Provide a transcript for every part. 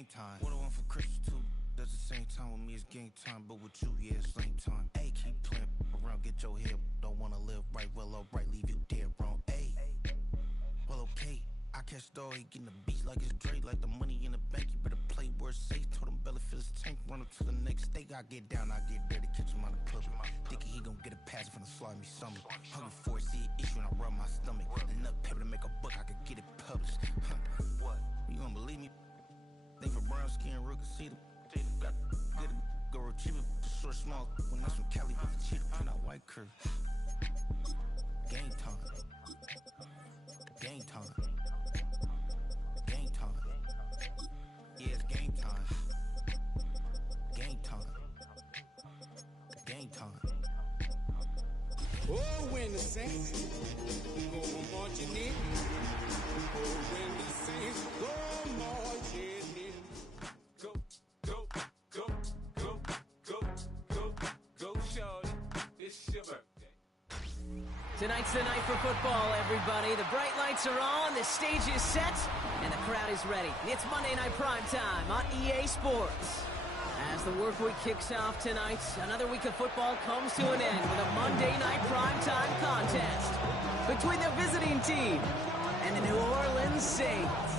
game time. What I want for Christmas too. That's the same time with me, it's game time. But with you, yeah, it's same time. Hey, keep playing around, get your head. Don't wanna live right, well, alright, leave you dead wrong. Hey, well, okay. I catch the dog, he getting the beats like it's Dre, like the money in the bank. You better play where it's safe. Told him belly fill his tank, run up to the next steak. I get down, I get dirty, catch him on the public. Thinking he gon' get a pass from the slimy summer. Hungry for it, see it issue and I rub my stomach. Enough paper to make a book, I could get it published. What? You don't believe me? They for brown skin, real can see them. Got good, go retrieve it, short, small. When that's from Cali, with the cheetah, print out white curve. Game time. Game time. Game time. Yeah, it's game time. Game time. Game time. Oh, when the Saints go marching in. Oh, when the Saints go marching in. Go, go, go, go, go, go, go, shorty. It's your birthday. Tonight's the night for football, everybody. The bright lights are on, the stage is set, and the crowd is ready. It's Monday Night Primetime on EA Sports. As the work week kicks off tonight, another week of football comes to an end with a Monday Night Primetime contest between the visiting team and the New Orleans Saints.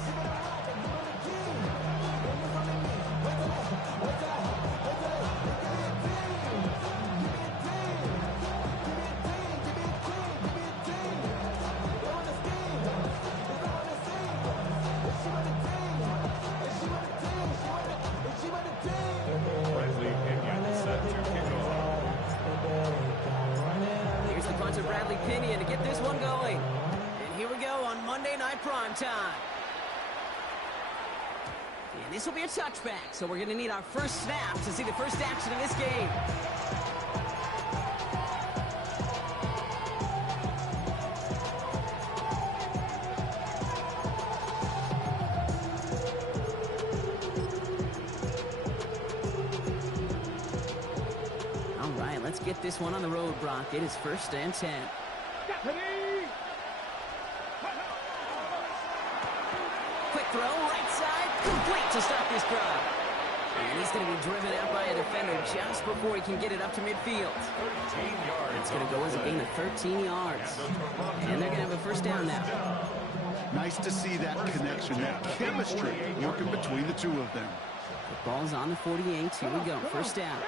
Here's the punter, Bradley Pinion, to get this one going. And here we go on Monday Night Primetime. And this will be a touchback, so we're going to need our first snap to see the first action of this game. Let's get this one on the road, Brock. It is 1st and 10. Quick throw, right side, complete to start this drive. And he's going to be driven out by a defender just before he can get it up to midfield. It's going to go as a gain of 13 yards. And they're going to have a first down now. Nice to see that connection, that chemistry working between the two of them. The ball's on the 48. Here we go, first down.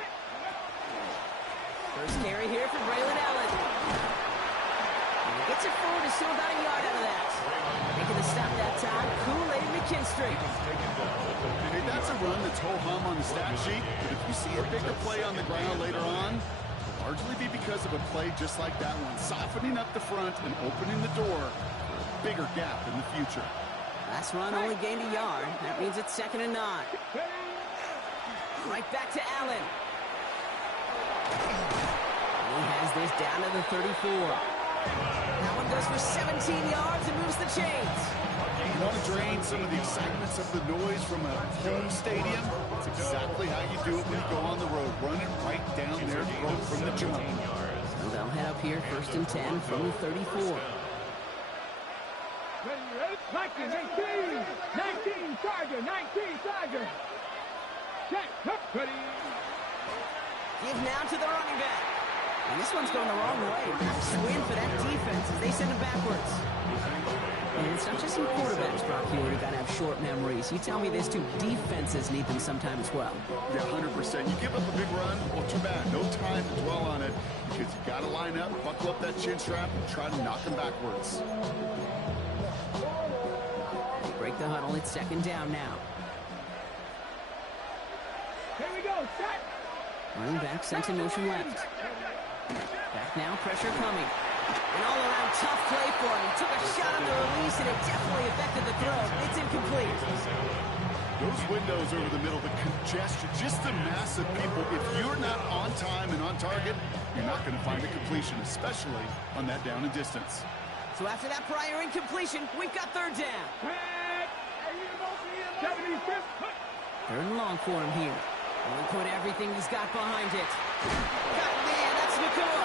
First carry here for Braylon Allen. And he gets it forward to still about a yard out of that. Making the stop that time, Kool-Aid McKinstry. Hey, that's a run that's ho-hum on the stat sheet, but if you see a bigger play on the ground later on, it'll largely be because of a play just like that one, softening up the front and opening the door for a bigger gap in the future. Last run only gained a yard. That means it's 2nd and 9. Right back to Allen. He has this down to the 34. That one goes for 17 yards and moves the chains. You want to drain some of the excitements of the noise from a home stadium? It's exactly how you do it when you go on the road, running right down their throat from the jump. So they'll head up here 1st and 10 from the 34. 19, Charger, 19, Charger. Check, ready. Give now to the running back. And this one's going the wrong way. Nice win for that defense as they send him backwards. And it's not just some quarterbacks, Brock, here who got to have short memories. You tell me this too, defenses need them sometime as well. Yeah, 100%. You give up a big run, well, too bad. No time to dwell on it because you got to line up, buckle up that chin strap, and try to knock them backwards. They break the huddle. It's 2nd down now. Here we go, set. Running back sent in motion left. Back now, pressure coming. An all-around tough play for him. He took a shot on the release, and it definitely affected the throw. It's incomplete. Those windows over the middle, the congestion, just the mass of people. If you're not on time and on target, you're not going to find a completion, especially on that down and distance. So after that prior incompletion, we've got 3rd down. 3rd and long for him here. He'll put everything he's got behind it. Got man, that's Nakua.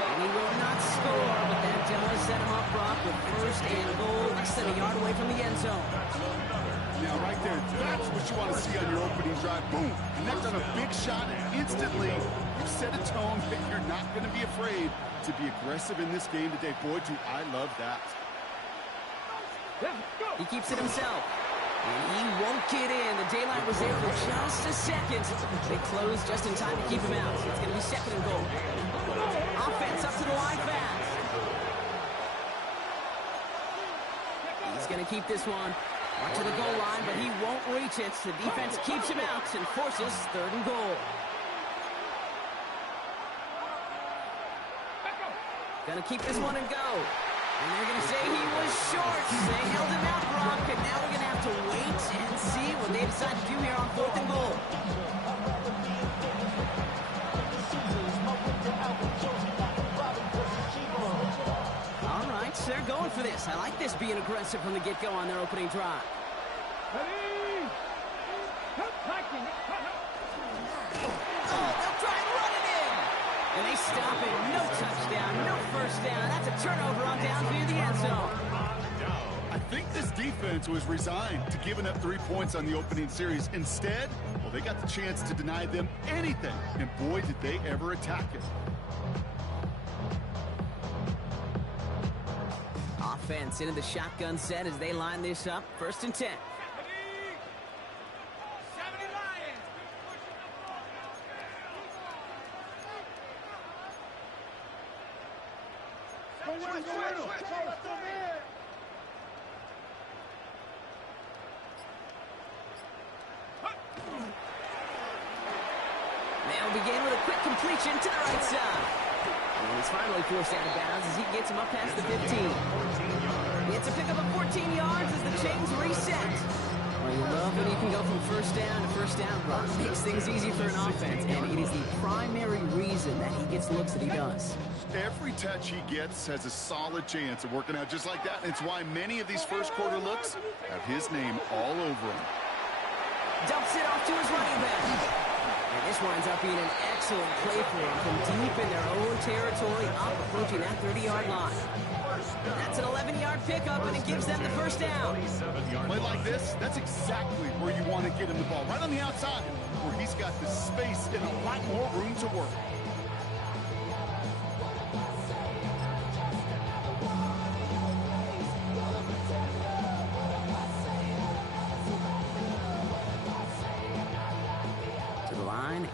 And he will not score, but that does set him up, Brock, with 1st and goal, less than a yard away from the end zone. Now, right there, that's what you want to see on your opening drive. Boom, connect on a big shot, and instantly you set a tone that you're not going to be afraid to be aggressive in this game today. Boy, do I love that. He keeps it himself. And he won't get in. The daylight was there for just a second. They closed just in time to keep him out. It's going to be second and goal. Offense up to the line fast. He's going to keep this one. Right to the goal line, but he won't reach it. The defense keeps him out and forces third and goal. Gonna keep this one and go. And they're gonna say he was short. They held him out, Brock, and now we're gonna have to wait and see what they decide to do here on fourth and goal. All right, so they're going for this. I like this being aggressive from the get-go on their opening drive. Ready? Oh, they'll try and run it in. And they stop it. No touchdown, no first down. That's a turnover on down through the end zone. I think this defense was resigned to giving up 3 points on the opening series. Instead, well, they got the chance to deny them anything. And boy, did they ever attack it. Offense into the shotgun set as they line this up. First and 10. They'll begin with a quick completion to the right side. And he's finally forced out of bounds as he gets him up past the 15. It's a pickup of 14 yards as the chains reset. Well, you love when you can go from first down to first down, Brock. Makes things easy for an offense, and it is the primary reason that he gets looks that he does. Every touch he gets has a solid chance of working out just like that. And it's why many of these first quarter looks have his name all over them. Dumps it off to his running back. And this winds up being an excellent play for him from deep in their own territory, up approaching that 30-yard line. That's an 11-yard pickup, and it gives them the first down. Play like this, that's exactly where you want to get him the ball. Right on the outside, where he's got the space and a lot more room to work.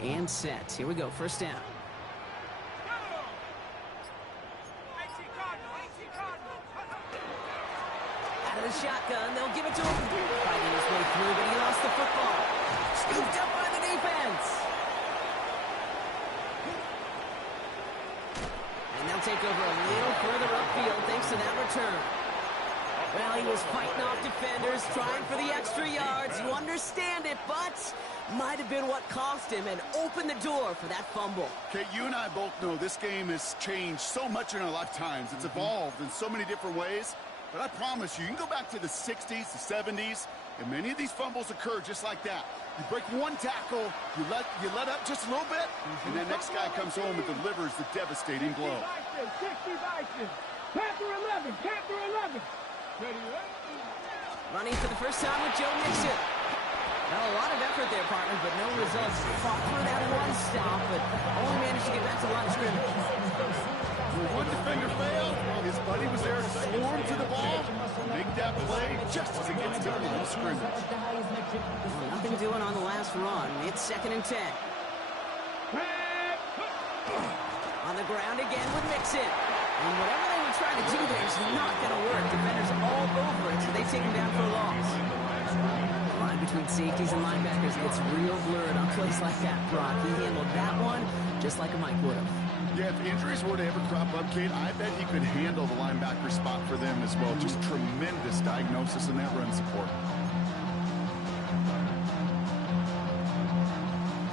And set. Here we go. First down. Out of the shotgun. They'll give it to him. Fighting his way through, but he lost the football. Scooped up by the defense. And they'll take over a little further upfield thanks to that return. Well, he was fighting off defenders, trying for the extra yards. You understand it, but might have been what cost him and opened the door for that fumble. Okay, you and I both know this game has changed so much in our lifetimes. It's evolved in so many different ways. But I promise you, you can go back to the 60s, the 70s, and many of these fumbles occur just like that. You break one tackle, you let up just a little bit, and that next guy comes home and delivers the devastating blow. 60 Vikings. Panther 11. Panther 11. Ready? Running for the first time with Joe Mixon. Well, a lot of effort there, partner, but no results. Fought through that one stop, but only managed to get back to line of scrimmage. When one defender failed, his buddy was there to swarm to the ball, make that play just as it gets to the line of scrimmage. Well, nothing doing on the last run. It's second and 10. On the ground again with Mixon. And whatever they were trying to do there is not going to work. Defenders all over it, so they take him down for a loss. The line between safeties and linebackers gets real blurred on plays like that, Brock. He handled that one just like a Mike would have. Yeah, if injuries were to ever crop up, Kate, I bet he could handle the linebacker spot for them as well. Just tremendous diagnosis in that run support.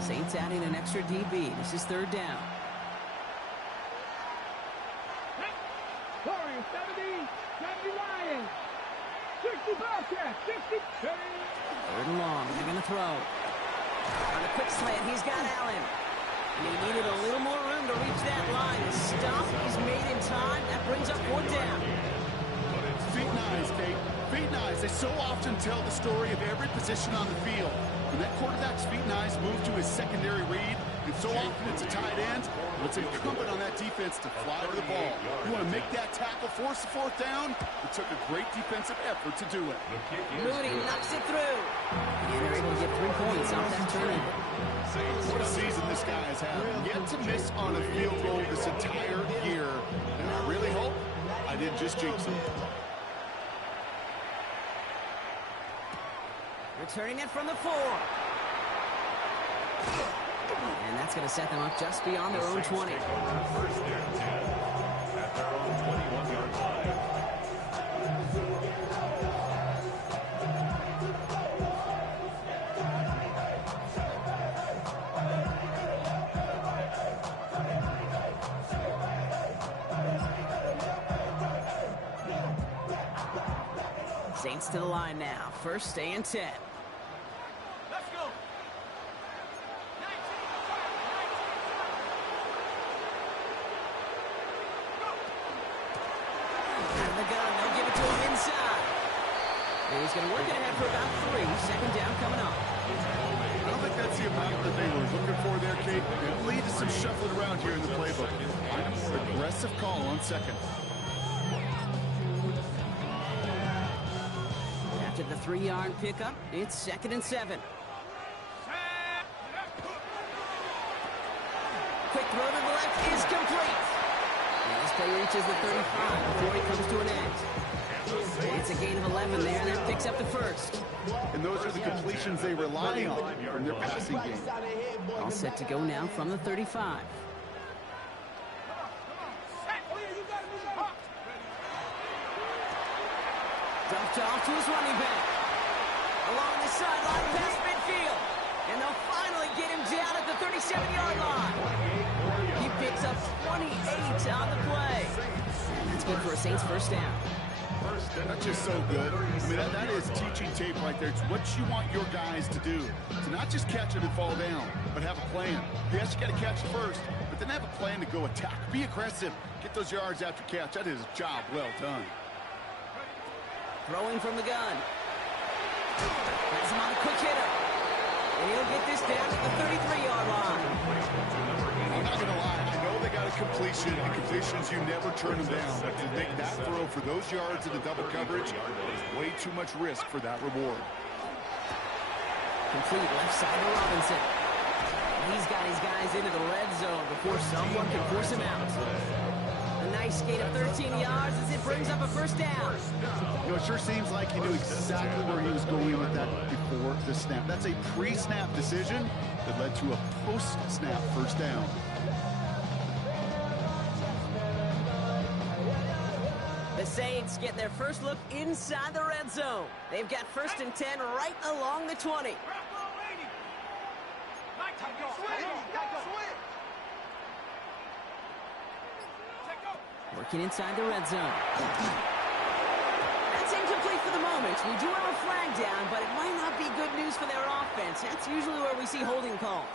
Saints adding an extra DB. This is third down. Warriors 70, 70 Lions. 60 Bobcats, 60. Third and long. They're going to throw. On a quick slant, he's got Allen. And he needed a little more room to reach that line. The stop is made in time. That brings up fourth down. Feet nice, Kate. Feet nice. they so often tell the story of every position on the field. When that quarterback's feet and eyes move to his secondary read, and so often it's a tight end, but it's incumbent on that defense to fly to the ball. You want to make that tackle, force the fourth down? It took a great defensive effort to do it. Mooney knocks it through. And they're able to get 3 points off that turnover. What a season this guy has had. Yet to miss on a field goal this entire year. And I really hope I didn't just jinx him. Returning it from the 4. And that's going to set them up just beyond their own 20. First and 10 at their own 21-yard line. Saints to the line now. First and 10. Let's go. Out of the gun. They'll give it to him inside. And he's going to work it ahead for about 3. Second down coming up. I don't think that's the amount that they were looking for there, Kate. It'll lead to some shuffling around here in the playbook. Find a more aggressive call on second. After the 3-yard pickup, it's second and 7. Quick throw to the left is complete. And this play reaches the 35 before it comes to an end. It's a gain of 11 there, and that picks up the first. And those are the completions they rely on in their passing game. All set to go now from the 35. Dumped off to his running back. Along the sideline past midfield. And they'll finally get him down at the 37-yard line. He picks up 28 on the play. And that's good for a Saints first down. That's just so good. I mean, that is teaching tape right there. It's what you want your guys to do. To not just catch it and fall down, but have a plan. Yes, you got to catch it first, but then have a plan to go attack. Be aggressive. Get those yards after catch. That is a job well done. Throwing from the gun. Has him on a quick hitter. And he'll get this down to the 33-yard line. I'm not going to lie. I know they got a completion, and completions, you never turn them down. But to make that throw for those yards in the double coverage is way too much risk for that reward. Complete left side to Robinson. He's got his guys into the red zone before someone can force him out. A nice gain of 13 yards as it brings up a first down. You know, it sure seems like he knew exactly where he was going with that before the snap. That's a pre-snap decision that led to a post-snap first down. The Saints get their first look inside the red zone. They've got first and 10 right along the 20. Working inside the red zone. That's incomplete for the moment. We do have a flag down, but it might not be good news for their offense. That's usually where we see holding calls.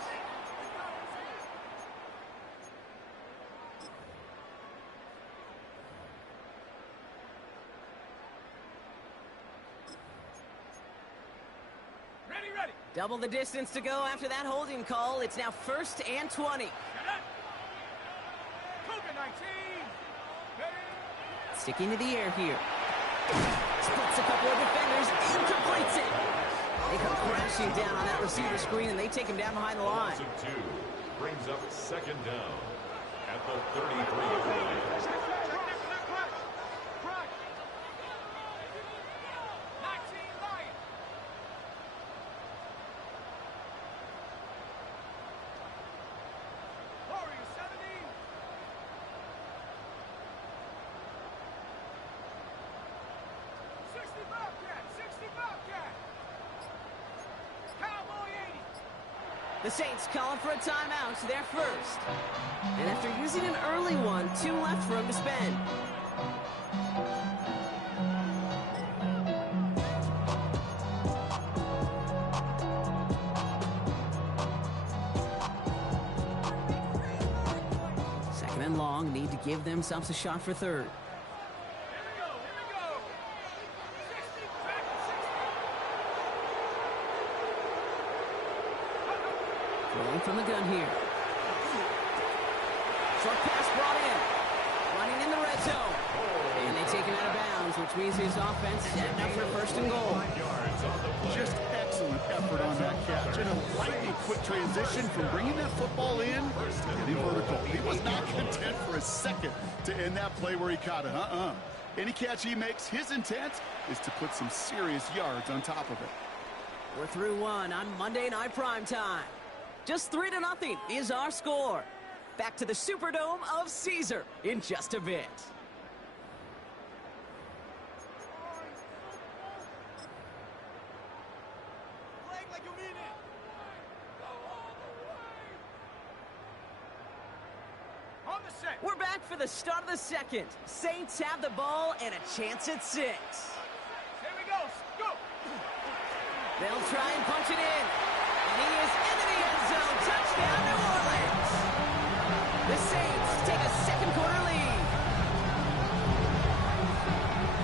Ready. Double the distance to go after that holding call. It's now first and 20. Sticking to the air here. Splits a couple of defenders and completes it. They come crashing down on that receiver screen, and they take him down behind the line. Brings up second down at the 33-yard line. The Saints calling for a timeout. They're first. And after using an early one, 2 left for him to spend. Second and long, need to give themselves a shot for third. Rolling from the gun here. Short pass brought in. Running in the red zone. And they take him out of bounds, which means his offense setting up for first and goal. Just excellent effort on that catch. And a lightning quick transition from bringing that football in to getting vertical. He was not content for a second to end that play where he caught it. Any catch he makes, his intent is to put some serious yards on top of it. We're through one on Monday Night Primetime. Just 3-0 is our score. Back to the Superdome of Caesar in just a bit. We're back for the start of the second. Saints have the ball and a chance at 6. Here we go. Go. They'll try and punch it in. And he is into the end zone. Touchdown, New Orleans. The Saints take a second quarter lead.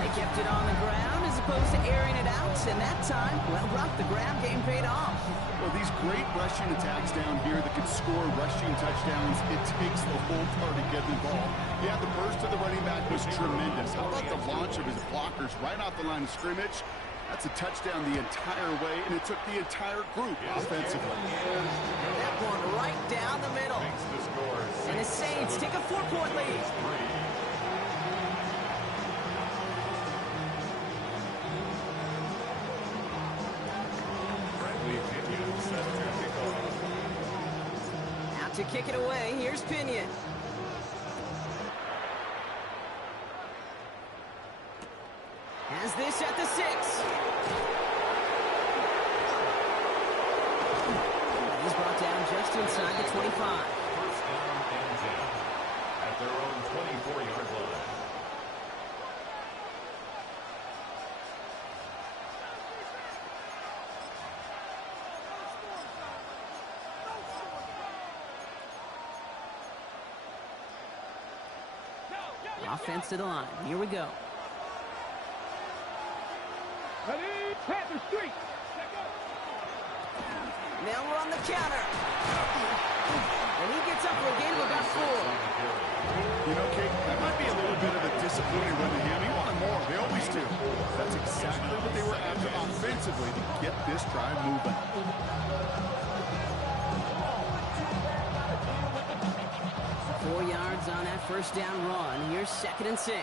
They kept it on the ground as opposed to airing it out. And that time, well, Brock, the grab game paid off. Well, these great rushing attacks down here that can score rushing touchdowns, it takes the whole party getting involved. Yeah, the burst of the running back was tremendous. How about the launch of his blockers right off the line of scrimmage? That's a touchdown the entire way, and it took the entire group offensively. That one right down the middle. And the Saints take a 4-point lead. Out to kick it away, here's Pinion. Has this at the 6. He's brought down just inside the 25. First down and 10 at their own 24-yard line. Offense to the line. Here we go. Ready? Panther Street. They'll run the counter. And he gets up for a gain of about 4. You know, Kate, that might be a little bit of a disappointing run to him. He wanted more. They always do. That's exactly what they were after offensively to get this drive moving. 4 yards on that first down run. Here's 2nd and 6.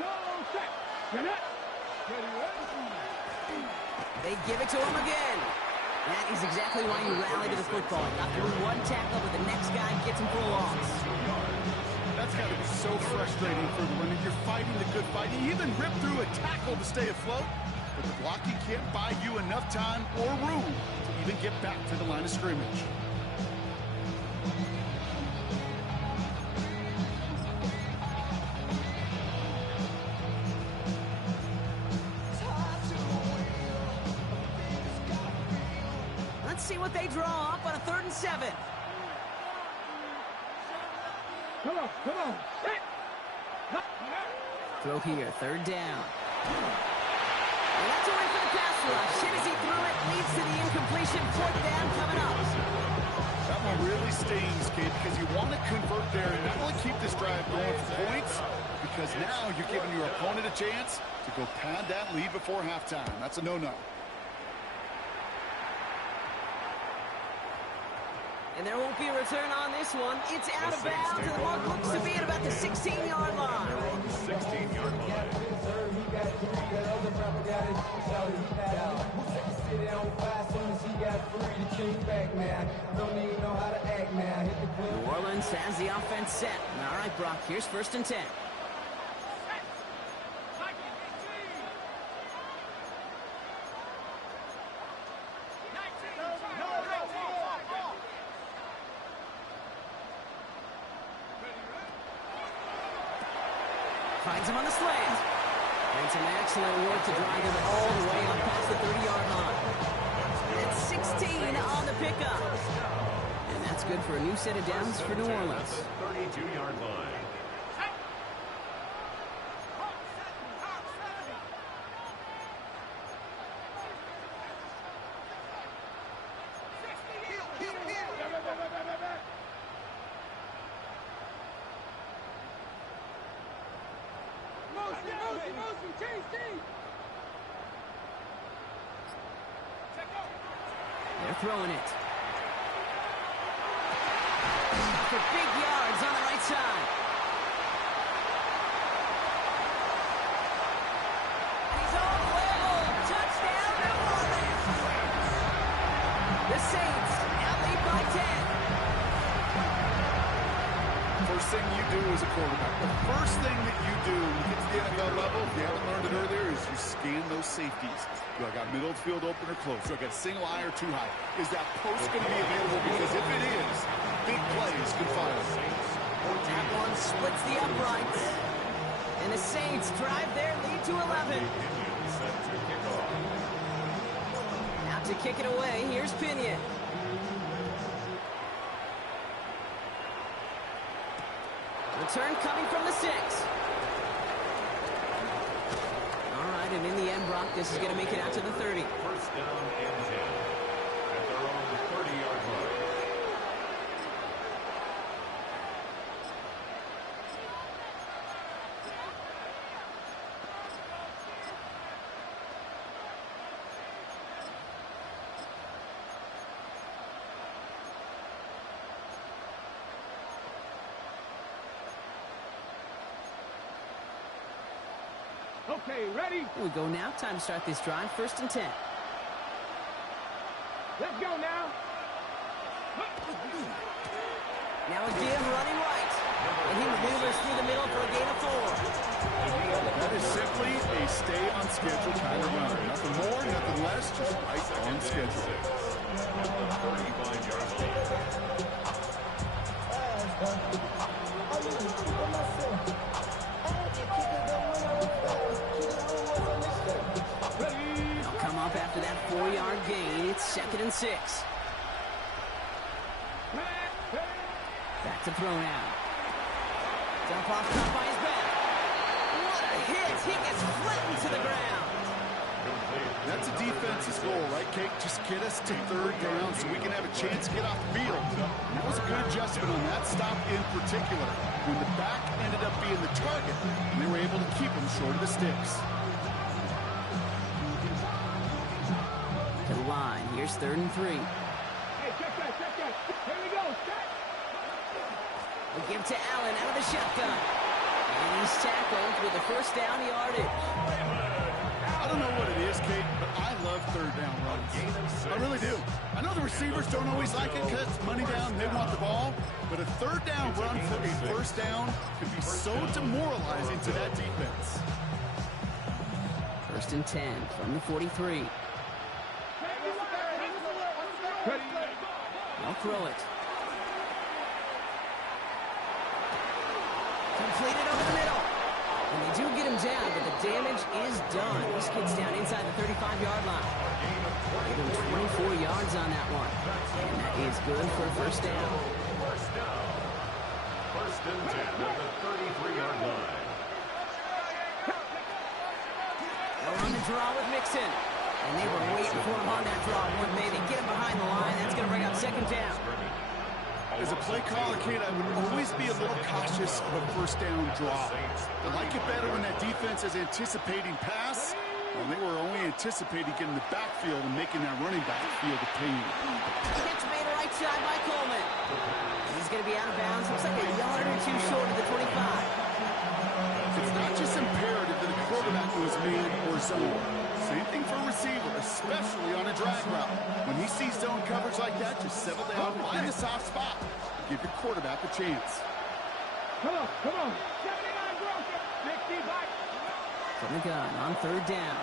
Go set. Get it. They give it to him again. That is exactly why you rally to the football. Got through one tackle, but the next guy gets him for a loss. That's got to be so frustrating for the runner. You're fighting the good fight. You even rip through a tackle to stay afloat, but the blocking can't buy you enough time or room to even get back to the line of scrimmage. See what they draw up on a 3rd and 7. Come on. Throw here, 3rd down. And that's a win for the pass rush. Hit as he threw it, leads to the incompletion. 4th down coming up. That one really stings, Kate, because you want to convert there and not only keep this drive going for points, because now you're giving your opponent a chance to go pad that lead before halftime. That's a no-no. And there won't be a return on this one. It's out of bounds, and the mark looks to be at about the 16-yard line. 16-yard line. New Orleans has the offense set. All right, Brock, here's 1st and 10. Finds him on the slant. And some excellent work to drive him all the way up past the 30-yard line. That's 16 on the pickup. And that's good for a new set of downs for New Orleans. 32-yard line. They're throwing it. For big yards on the right side. And he's all the way home. Touchdown, New Orleans. The Saints now lead by 10. First thing you do as a quarterback, the first thing that you do when you get to the NFL level, if you haven't learned it earlier, is you scan those safeties. Do I got middle of the field open or close? Do I got a single eye or too high? Is that post going to be available? Because if it is, big plays could follow. That one splits the uprights. And the Saints drive their lead to 11. Out to kick it away, here's Pinion. Return coming from the 6. All right, and in the end, Brock, this is going to make it out to the 30. First down and 10 at their own 30-yard line. Okay, ready? Here we go now. Time to start this drive. First and 10. Let's go now. Now again, running right. And he maneuvers through the middle for a gain of 4. That is simply a stay on schedule kind of run. Nothing more, nothing less, just right on schedule. 35-yard They'll come up after that 4-yard gain. It's second and 6. Back to throw now. Dump off caught by his back. What a hit! He gets flattened to the ground. That's a defense's goal, right, Kate? Just get us to third down so we can have a chance to get off the field. And that was a good adjustment on that stop in particular, when the back ended up being the target, and they were able to keep him short of the sticks. To the line. Here's third and 3. Hey, check that, check that. Here we go, set. We'll give to Allen out of the shotgun. And he's tackled with the first down yardage. I don't know what it is, Kate, but I love third down runs. I really do. I know the receivers don't always like it because it's money down, they want the ball, but a third down run for a first down can be so demoralizing to that defense. First and 10 from the 43. They'll throw it. Completed over the middle. And they do get him down, but the damage is done. This kid's down inside the 35-yard line. Give him 24 yards on that one. And that is good for a first down. First and 10 at the 33-yard line. They'll run the draw with Mixon. And they were waiting for him on that draw, weren't they? They get him behind the line. That's going to bring up second down. As a play caller, Kate, I would always be a little cautious of a first down draw. I like it better when that defense is anticipating pass, and they were only anticipating getting the backfield and making that running back feel the pain. Catch made right side by Coleman. He's going to be out of bounds. Looks like a yard or two short of the 25. It's not just imperative that a quarterback goes man or zone. Same thing for a receiver, especially on a drag route. When he sees zone coverage like that, just settle down, find a soft spot, give your quarterback a chance. Come on, come on. 79 broken. 65. From the gun on third down.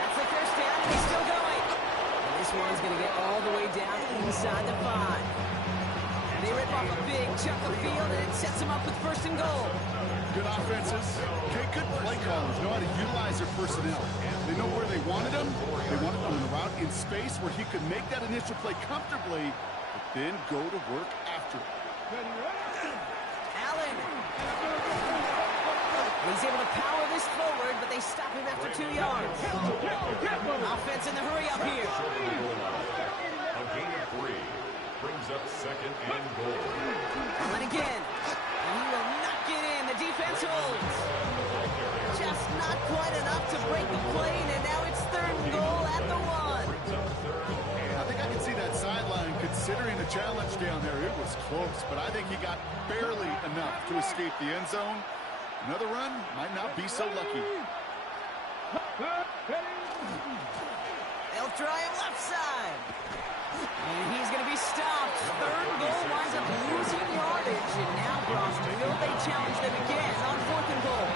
That's the first down, and he's still going. And this one's going to get all the way down inside the 5. They rip off a big chunk of field, and it sets them up with first and goal. Good offenses. Okay, good play callers know how to utilize their personnel. They know where they wanted them. They wanted them on the route in space where he could make that initial play comfortably, but then go to work after it. Allen. He's able to power this forward, but they stop him after 2 yards. Offense in the hurry up here. A gain of 3 brings up second and goal. Allen again. And he will not get in. The defense holds. Just not quite enough to break the plane, and now it's 3rd and goal at the 1. I think I can see that sideline considering the challenge down there. It was close, but I think he got barely enough to escape the end zone. Another run might not be so lucky. They'll try him left side. And he's going to be stopped. 3rd and goal winds up losing yardage. And now, Bronx, will they challenge them again on 4th and goal?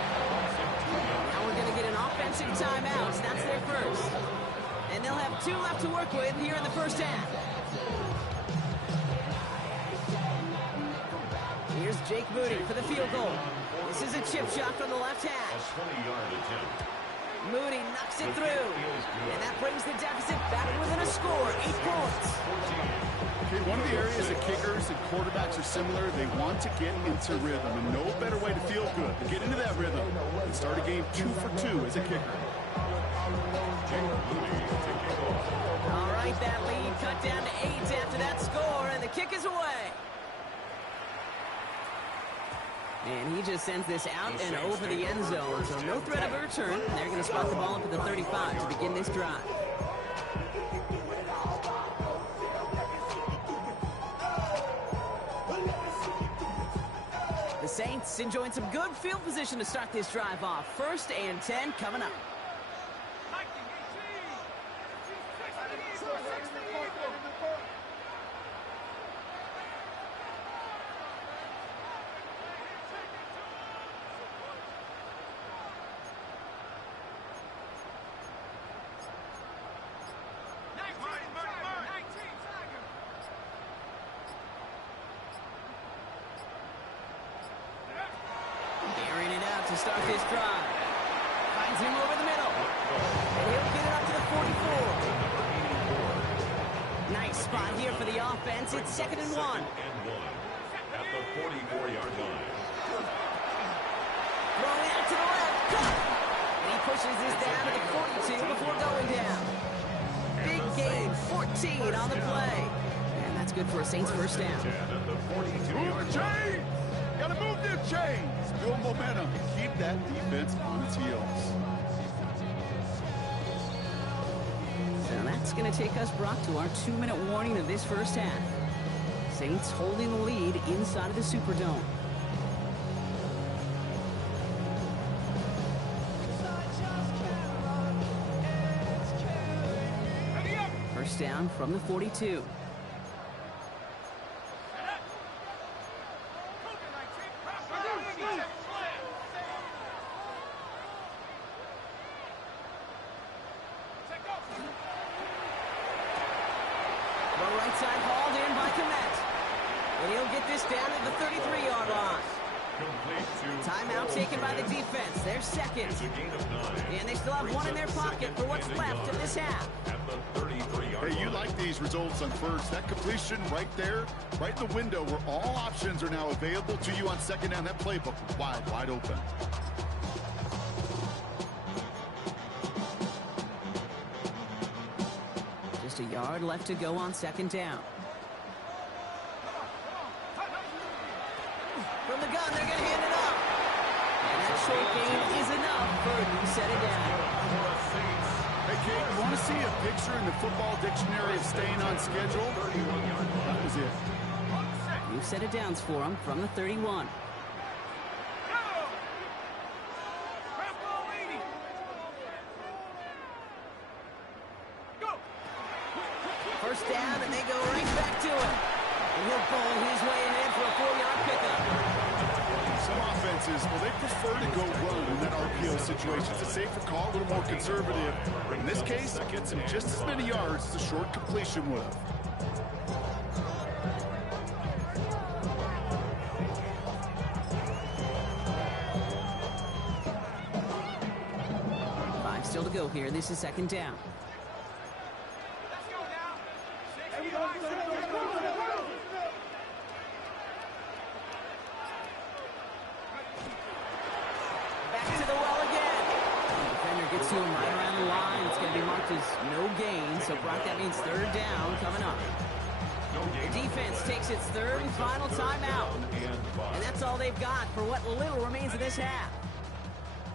Now we're going to get an offensive timeout. That's their first. And they'll have 2 left to work with here in the first half. Here's Jake Moody for the field goal. This is a chip shot from the left A hash. 20-yard attempt. Moody knocks it through. And that brings the deficit back within a score, 8 points. Okay, one of the areas that kickers and quarterbacks are similar, they want to get into rhythm, and no better way to feel good to get into that rhythm and start a game 2 for 2 as a kicker. All right, that lead cut down to 8 after that score, and the kick is away. And he just sends this out and over the end zone, so no threat of a return. They're going to spot the ball up at the 35 to begin this drive. The Saints enjoying some good field position to start this drive off. 1st and 10 coming up. Airing it out to start this drive. Finds him over the middle. And he'll get it up to the 44. Nice spot here for the offense. It's 2nd and 1. At the 44-yard line. Throwing out to the left. Cut! And he pushes this down to the 42 before going down. Big gain, 14 on the play. And that's good for a Saints first down. At the 42-yard Move the chains! Gotta move them chains! Build momentum and keep that defense on its heels. So that's going to take us, Brock, to our 2-minute warning of this first half. Saints holding the lead inside of the Superdome. First down from the 42. Right side hauled in by Komet. And he'll get this down to the 33-yard line. Timeout taken by the defense. They're second. And they still have 1 in their pocket for what's left of this half. Hey, you like these results on first. That completion right there, right in the window where all options are now available to you on 2nd down. That playbook wide open. Just a yard left to go on 2nd down. From the gun, they're going to hand it up. And that short gain is enough for a new set it down. Hey, Kate, you want to see a picture in the football dictionary of staying on schedule? That was it. New set of downs for him from the 31. First down, and they go right back to it. And he'll bowl his way ahead for a 4-yard pickup. Some offenses, well, they prefer to go run in that RPO situation. It's a safer call, a little more conservative. In this case, it gets him just as many yards as a short completion would have. Five still to go here. This is 2nd down. Gets to him right around the line. It's going to be marked as no gain. So, Brock, that means 3rd down coming up. The defense takes its 3rd and final timeout. And that's all they've got for what little remains of this half.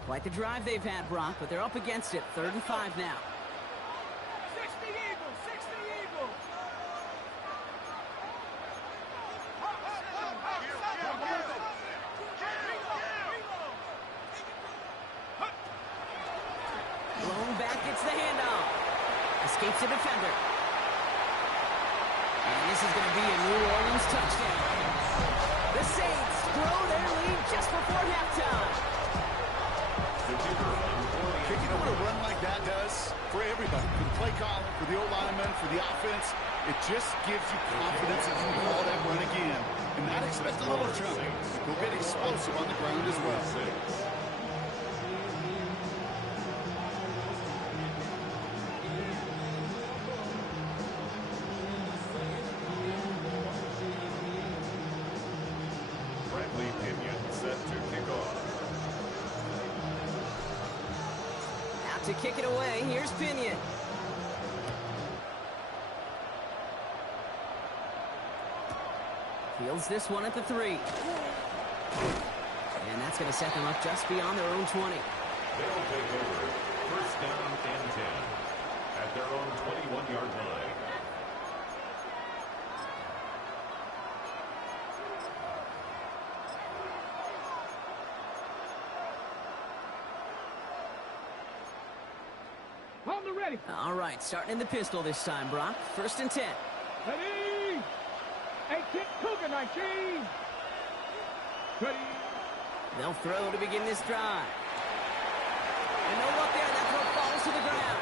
Quite the drive they've had, Brock, but they're up against it. 3rd and 5 now. 60 Eagles, 60 Eagles. Blown back, gets the handoff. Escapes the defender. And this is going to be a New Orleans touchdown. The Saints throw their lead just before halftime. You know what a run like that does for everybody, for the play caller, for the O-lineman, for the offense? It just gives you confidence that you can call that run again. And not expect a little jump. You'll get explosive on the ground as well. Bradley Pinion set to kick off. Out to kick it away, here's Pinion. Fields this one at the 3. And that's going to set them up just beyond their own 20. They'll take over. First down and 10 at their own 21-yard line. On the ready. All right, starting in the pistol this time, Brock. 1st and 10. Ready. 18, Cougar 19. Ready. They'll throw to begin this drive. And no luck there. That throw falls to the ground.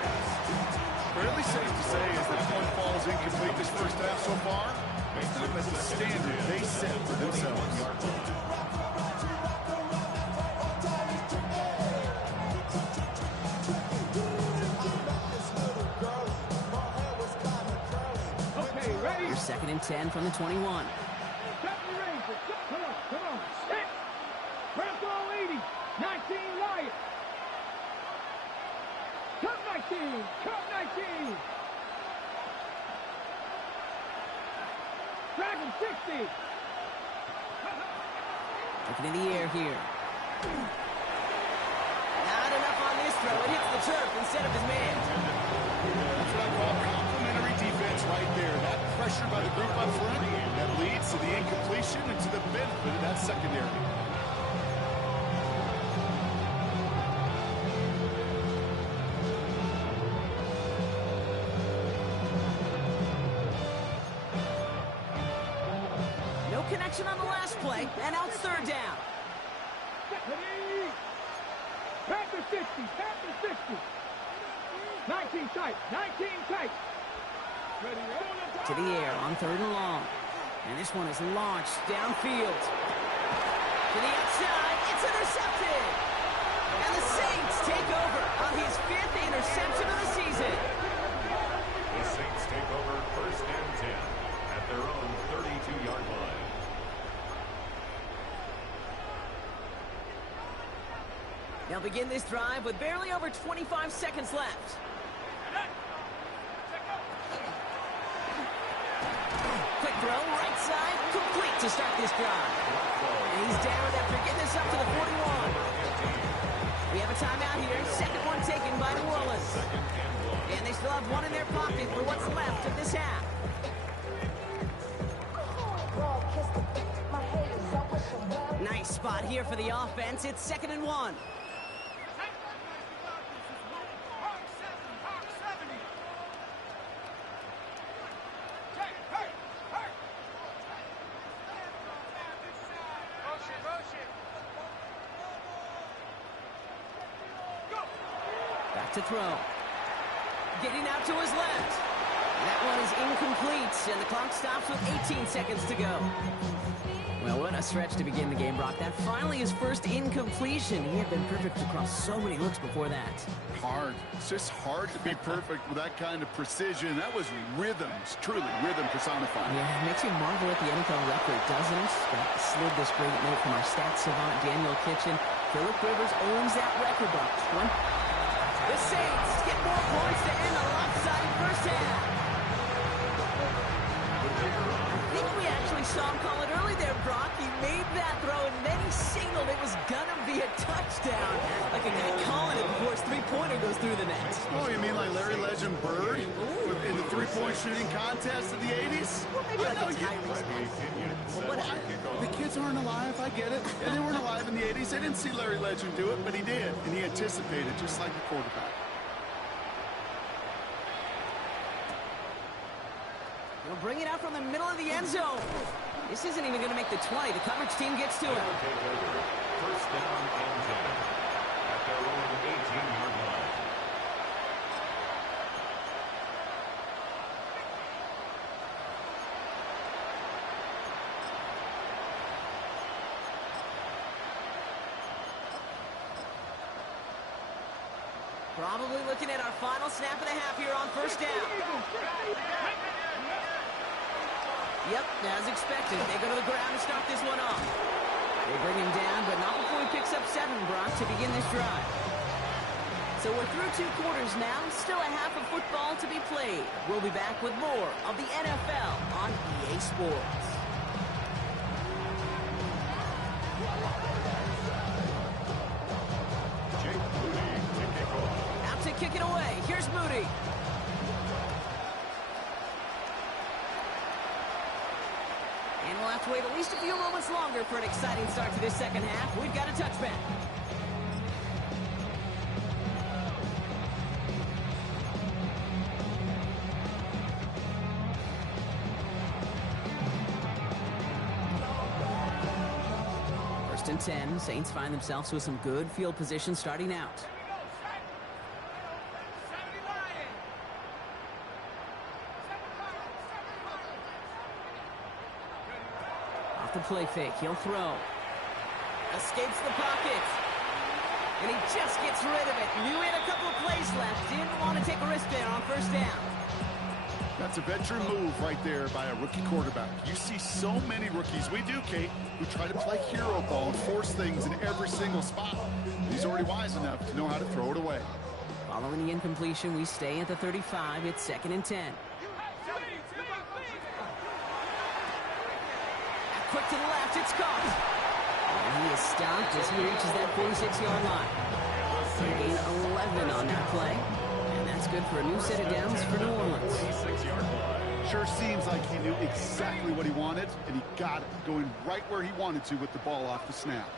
Fairly safe to say is that one falls incomplete this first half so far. It's not met the standard they set for themselves. Okay, ready. Here's 2nd and 10 from the 21. Captain Ranger, come on. Set. Rambo 80. 19 Riot. Cut 19. Dragon 60. Looking in the air here. Not enough on this throw. It hits the turf instead of his man. That's what I call complimentary defense right there. That pressure by the group up front, that leads to the incompletion and to the benefit of that secondary. No connection on the last play, and now it's 3rd down. Ready. Panther 60. 19 tight. Ready. To the air on 3rd and long. And this one is launched downfield. To the outside, it's intercepted. And the Saints take over on his 5th interception of the season. The Saints take over 1st and 10 at their own 32-yard line. They'll begin this drive with barely over 25 seconds left. Quick throw, right side, complete to start this drive. And he's down after getting this up to the 41. We have a timeout here. 2nd one taken by New Orleans. And they still have one in their pocket for what's left of this half. Nice spot here for the offense. It's 2nd and 1. Back to throw. Getting out to his left. That one is incomplete, and the clock stops with 18 seconds to go. Well, what a stretch to begin the game, Brock. That finally his first incompletion. He had been perfect across so many looks before that. Hard. It's just hard to be perfect with that kind of precision. That was rhythm. It's truly rhythm personified. Yeah, it makes you marvel at the NFL record, doesn't it? That slid this great note from our stats savant, Daniel Kitchen. Phillip Rivers owns that record, Brock. The Saints get more points to end a lopsided first half. I think we actually saw him call it early there, Brock. He made that throw, and then he signaled it was gonna be a touchdown. Like a guy calling it before his three-pointer goes through the net. Oh, you mean like Larry Legend Bird in the three-point shooting contest of the 80s? Well, maybe like a Tyrese. Well, whatever. The kids aren't alive, I get it. And they weren't alive in the 80s. They didn't see Larry Legend do it, but he did. And he anticipated, just like the quarterback. He'll bring it out from the middle of the end zone. This isn't even going to make the 20. The coverage team gets to him. First down and 10 at their own 18-yard line. Probably looking at our final snap of the half here on first down. Yep, as expected. They go to the ground to start this one off. They bring him down, but not before he picks up 7, Brock, to begin this drive. So we're through 2 quarters now. Still a half of football to be played. We'll be back with more of the NFL on EA Sports. Out to kick it away. Here's Moody. And we'll have to wait at least a few moments longer for an exciting start to this second half. We've got a touchback. First and 10. Saints find themselves with some good field position starting out. The play fake. He'll throw. Escapes the pocket. And he just gets rid of it. Knew he had a couple of plays left. Didn't want to take a risk there on first down. That's a veteran move right there by a rookie quarterback. You see so many rookies, we do, Kate, who try to play hero ball and force things in every single spot. He's already wise enough to know how to throw it away. Following the incompletion, we stay at the 35. It's 2nd and 10. Quick to the left, it's caught. And he is stopped as he reaches that 46-yard line. They gain 11 on that play. And that's good for a new set of downs for New Orleans. Sure seems like he knew exactly what he wanted, and he got it, going right where he wanted to with the ball off the snap.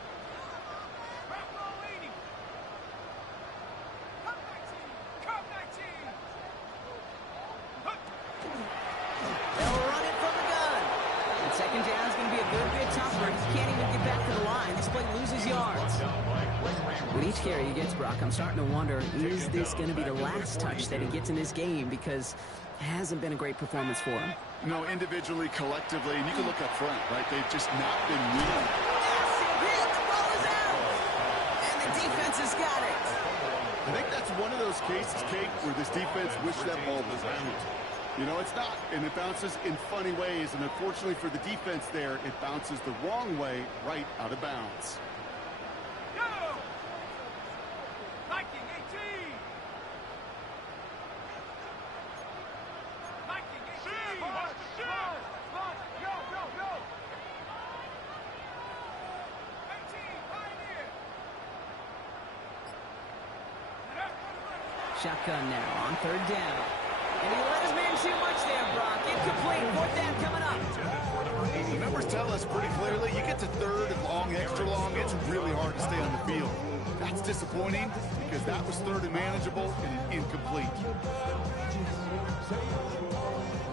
With each carry he gets, Brock, I'm starting to wonder, is this going to be the last touch that he gets in this game? Because it hasn't been a great performance for him. No, individually, collectively, and you can look up front, right? They've just not been winning. The ball is out! And the defense has got it. I think that's one of those cases, Kate, where this defense wished that ball was out. You know, it's not, and it bounces in funny ways, and unfortunately for the defense there, it bounces the wrong way right out of bounds. Shotgun now on 3rd down. And he let his man too much there, Brock. Incomplete. 4th down coming up. The numbers tell us pretty clearly, you get to 3rd and long, extra long, it's really hard to stay on the field. That's disappointing because that was 3rd and manageable and incomplete.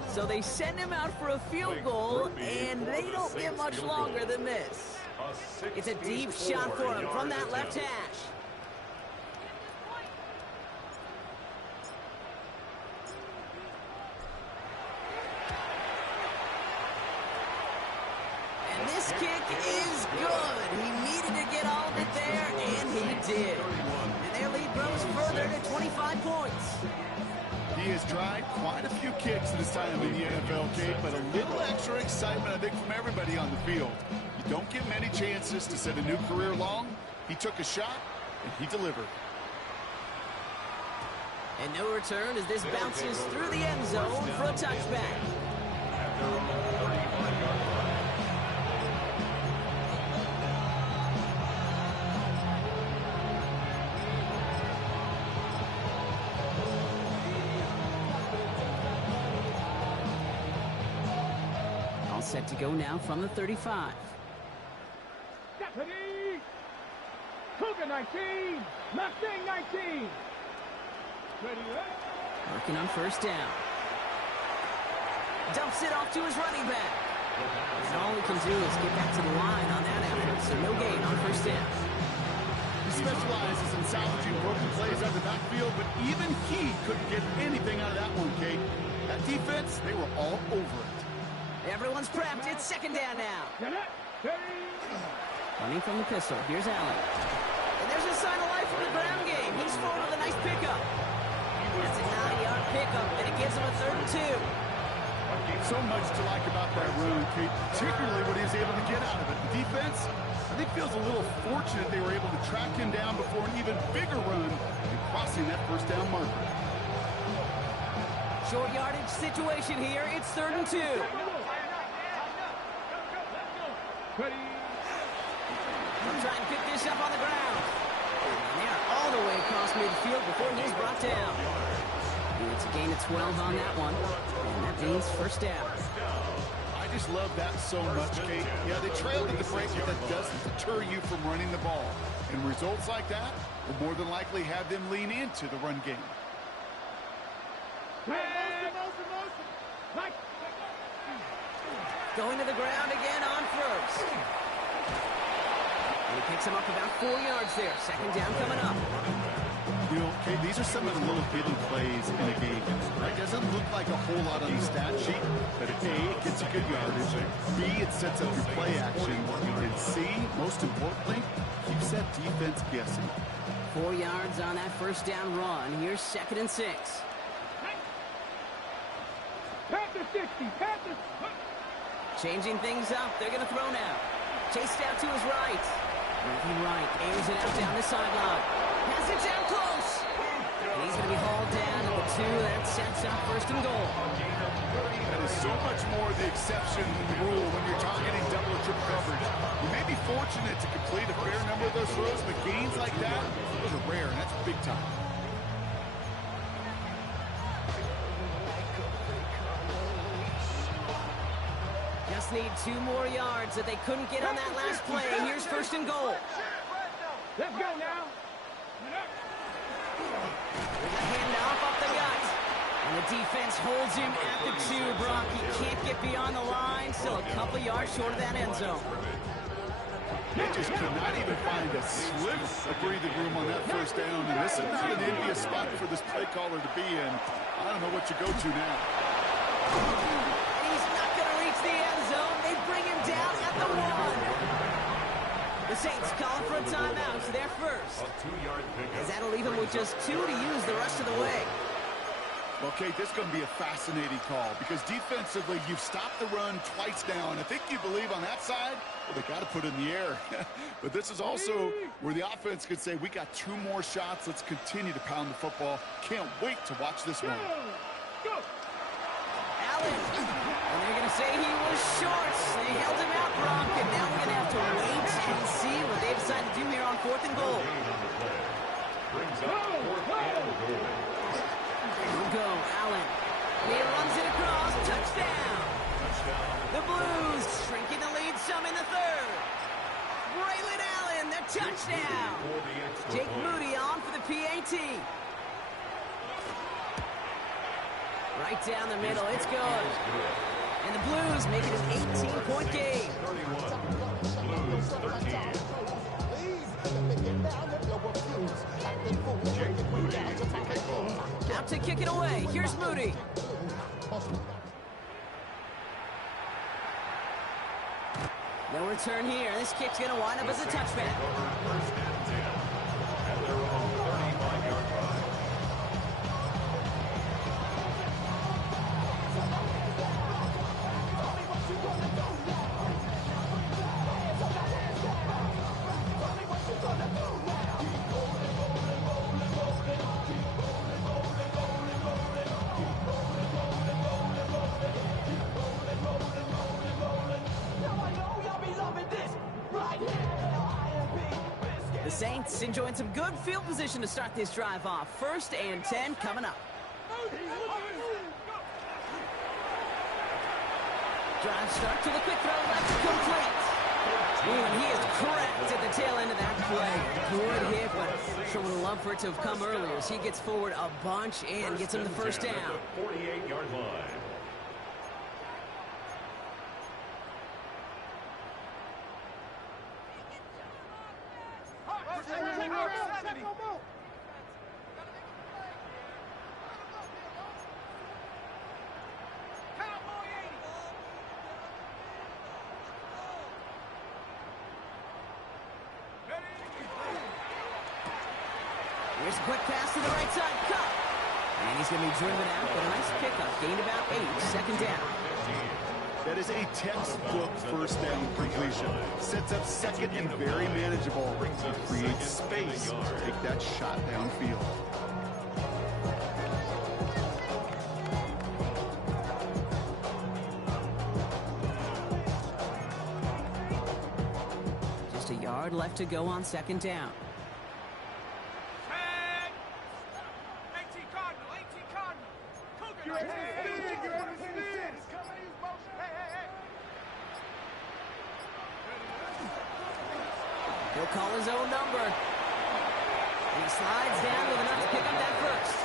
So they send him out for a field goal, and they don't get much longer than this. It's a deep shot for him from that left hash. And this kick is good. He needed to get all of it there, and he did. And their lead grows further to 25 points. He has tried quite a few kicks in his time in the NFL, Kate, but a little extra excitement, I think, from everybody on the field. You don't get many chances to set a new career long. He took a shot, and he delivered. And no return as this bounces through the end zone for a touchback. set to go now from the 35. Ready? Cougar 19, Mustang 19. Ready, right? Working on first down. Dumps it off to his running back. And all he can do is get back to the line on that effort, so no gain on first down. He specializes in salvaging broken plays out of the backfield, but even he couldn't get anything out of that one, Kate. That defense, they were all over it. Everyone's prepped. It's second down now. Running from the pistol. Here's Allen. And there's a sign of life in the ground game. He's forward with a nice pickup. That's a 9-yard pickup, and it gives him a 3rd and 2. So much to like about that run, Kate, particularly what he was able to get out of it. The defense, I think, feels a little fortunate they were able to track him down before an even bigger run and crossing that first down marker. Short yardage situation here. It's 3rd and 2. Ready? They'll try and pick this up on the ground. And they are all the way across midfield before he's brought down. And it's a gain of 12 on that one. And that means first down. I just love that so much, Kate. Yeah, they trailed at the break, but that doesn't deter you from running the ball. And results like that will more than likely have them lean into the run game. Going to the ground again on first. And he picks him up about 4 yards there. Second down coming up. You know, Kate, these are some of the little hidden plays in a game. It doesn't look like a whole lot on the stat sheet, but A, it gets you good yardage. B, it sets up your play action. And C, most importantly, keeps that defense guessing. 4 yards on that first down run. Here's 2nd and 6. Panther 60, Panther. Changing things up. They're going to throw now. Chased out to his right. Moving right. Airs it out down the sideline. Has it down close. And he's going to be hauled down at the 2. That sets up 1st and goal. That is so much more the exception than the rule when you're targeting double or triple coverage. You may be fortunate to complete a fair number of those throws, but gains like that, those are rare, and that's big time. Just need 2 more yards that they couldn't get on that last play. Here's 1st and goal. Let's go now. With a handoff up the gut. And the defense holds him at the 2, Brock. He can't get beyond the line. Still a couple yards short of that end zone. They just could not even find a sliver of breathing room on that first down. And this is not an envious spot for this play caller to be in. I don't know what you go to now. He's not going to reach the end zone. They bring him down at the 1. The Saints calling for a timeout. So they're first. As that'll leave him with just 2 to use the rest of the way. Well, Kate, this is going to be a fascinating call because defensively, you've stopped the run twice now, and I think you believe on that side, well, they got to put it in the air. But this is also where the offense could say, we got 2 more shots. Let's continue to pound the football. Can't wait to watch this one. Go. Allen. And they're going to say he was short. They held him out, Brock, and now we're going to have to wait and see what they decide to do here on 4th and goal. Go, Allen. He runs it across. Touchdown. The Blues shrinking the lead some in the 3rd. Braylon Allen, the touchdown. Jake Moody on for the PAT. Right down the middle. It's good. And the Blues make it an 18-point game. Blues 13. Jake Moody to kick off. Out to kick it away. Here's Moody. No return here. This kick's going to wind up as a touchback. First and 10 at their own 35-yard line. The Saints enjoying some good field position to start this drive off. 1st and 10 coming up. Drive start to the quick throw left, complete. Ooh, and he is cracked at the tail end of that play. Good hit, but sure would have loved for it to have come earlier as he gets forward a bunch and gets him the first down. 48-yard line. Here's a quick pass to the right side, cut. And he's going to be driven out, but a nice pickup. Gained about 8, second down. That is a textbook first down completion. Sets up second and very manageable. Creates space to take that shot downfield. Just a yard left to go on second down. He'll call his own number. And he slides down with enough to pick up that first.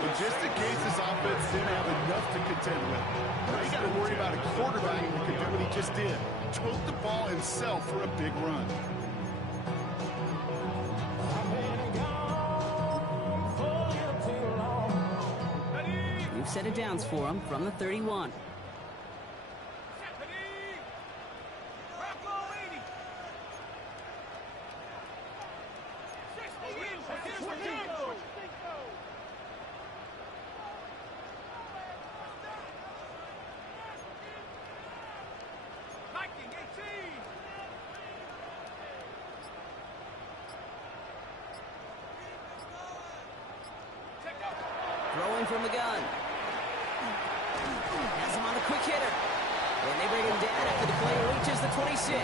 But just in case this offense didn't have enough to contend with, now you got to worry about a quarterback that could do what he just did. Tote the ball himself for a big run. We've set it downs for him from the 31. Throwing from the gun. Has him on the quick hitter. And they bring him down after the play reaches the 26.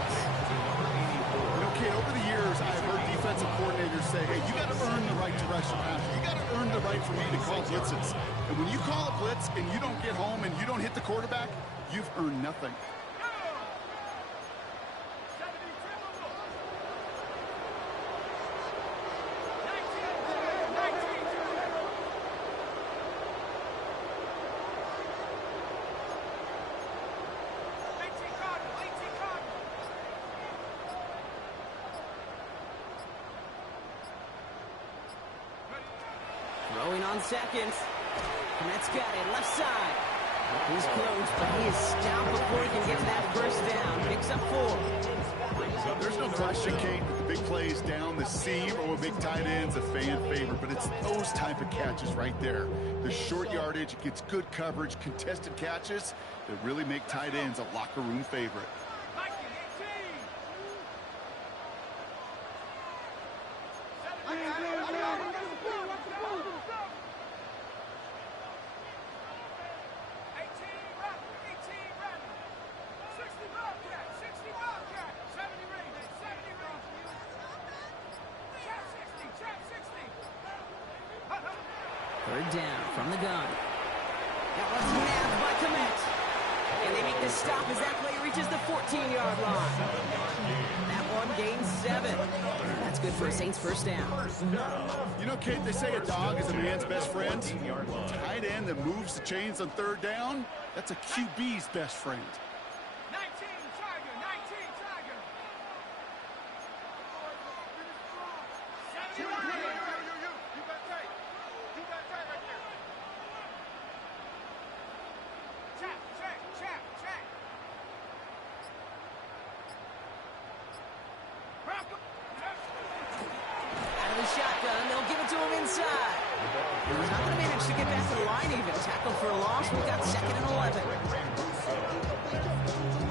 Okay, over the years, I've heard defensive coordinators say, hey, you got to earn the right to rush the passer. You got to earn the right for me to call blitzes. And when you call a blitz and you don't get home and you don't hit the quarterback, you've earned nothing. Throwing on seconds. Komet's got it, left side. He's close, but he is stopped before he can get to that first down. Picks up 4. There's no question, Kate, that the big plays down the seam or with big tight ends a fan favorite, but it's those type of catches right there. The short yardage, it gets good coverage, contested catches that really make tight ends a locker room favorite. Third down from the gun. That one's nabbed by Komet. And they make the stop as that play reaches the 14-yard line. That one gains 7. That's good for a Saints first down. You know, Kate, they say a dog is a man's best friend. Tight end that moves the chains on third down, that's a QB's best friend. 19 Tiger, 19 Tiger. 70 You got tight. You got tight right there. Check. Out of the shotgun, they'll give it to him inside. He's not going to manage to get back to the line even. Tackled for a loss. We've got second and 11.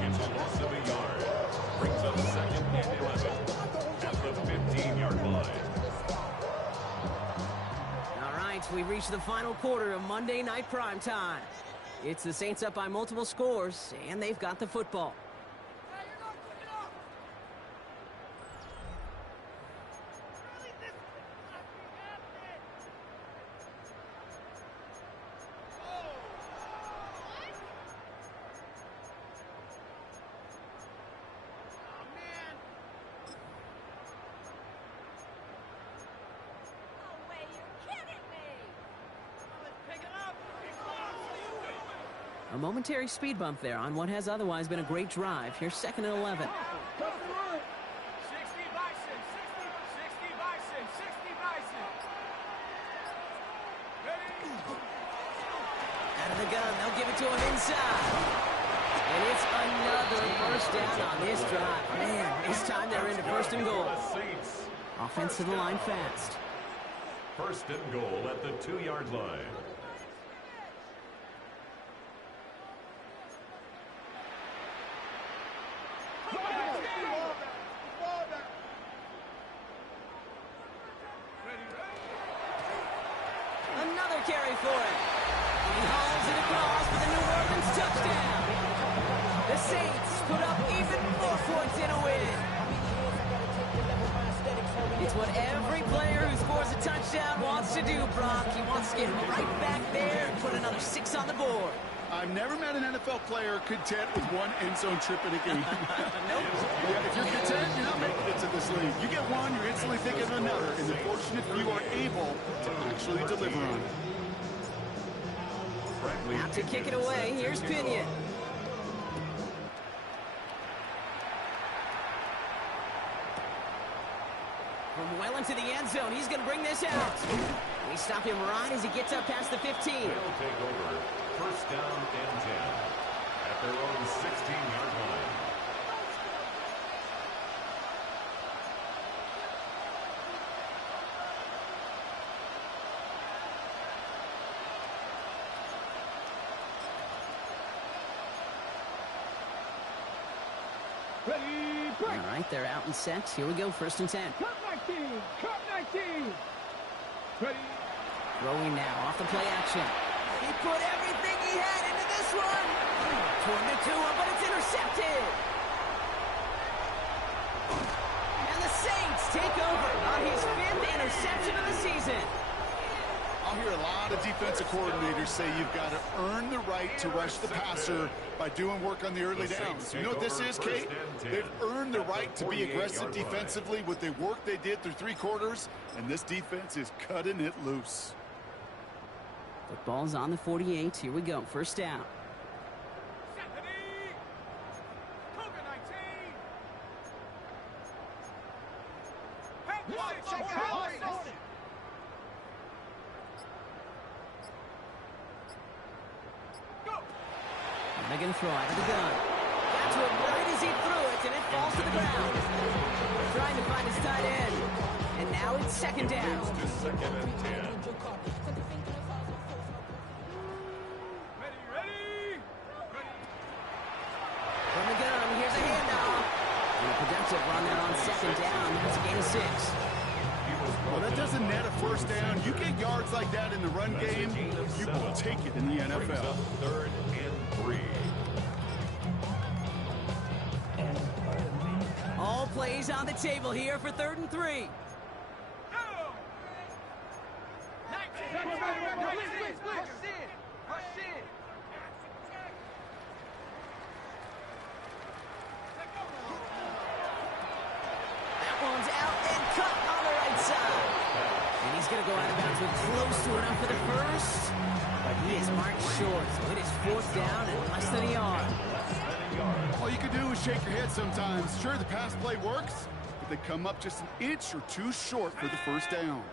It's a loss of a yard. Brings up second and 11 at the 15-yard line. All right, we've reached the final quarter of Monday Night Primetime. It's the Saints up by multiple scores, and they've got the football. A momentary speed bump there on what has otherwise been a great drive. Here's 2nd and 11. 60 Bison, 60 Bison, 60 Bison. Out of the gun, they'll give it to him inside. And it's another first down on this drive. Man, this time they're into 1st and goal. The Saints. Offense to the line fast. 1st and goal at the 2-yard line. Another carry for him. He hauls it across for the New Orleans touchdown. The Saints put up even more points in a win. It's what every player who scores a touchdown wants to do, Brock. He wants to get right back there and put another 6 on the board. I've never met an NFL player content with one end zone trip in a game. Nope. Yeah, if you're content, you're not making it to this league. You get one, you're instantly thinking of another, and the fortunate few are able to actually deliver on it. Out to kick it away, here's Pinion. From well into the end zone, he's going to bring this out. We stop him right as he gets up past the 15. They'll take over 1st down and 10 at their own 16-yard line. Ready, All break. right, they're out and set. Here we go, 1st and 10. Cut 19, cut 19. Ready, Throwing now off the play action. He put everything he had into this one. Toward the 2-1, but it's intercepted. And the Saints take over on his 5th interception of the season. I'll hear a lot of defensive coordinators say you've got to earn the right to rush the passer by doing work on the early downs. You know what this is, Kate? They've earned the right to be aggressive defensively with the work they did through 3 quarters, and this defense is cutting it loose. Football's on the 48. Here we go, 1st down. Stephanie. Cougar 19. And they're going to throw out of the gun. Got to him right as he threw it, and it falls to the ground. Trying to find his tight end. And now it's 2nd down. To 2nd and 10. Ready. From the gun, here's a handoff. And a productive run there on 2nd down. That's a gain of 6. Well, that doesn't net a 1st down. You get yards like that in the run game, you will take it in the NFL. 3rd and 3. All plays on the table here for 3rd and 3. That one's out and cut on the right side. And he's going to go out of bounds with close to enough for the 1st. But he is marked short, so it is 4th down and less than a yard. All you can do is shake your head sometimes. Sure, the pass play works, but they come up just an inch or 2 short for the 1st down.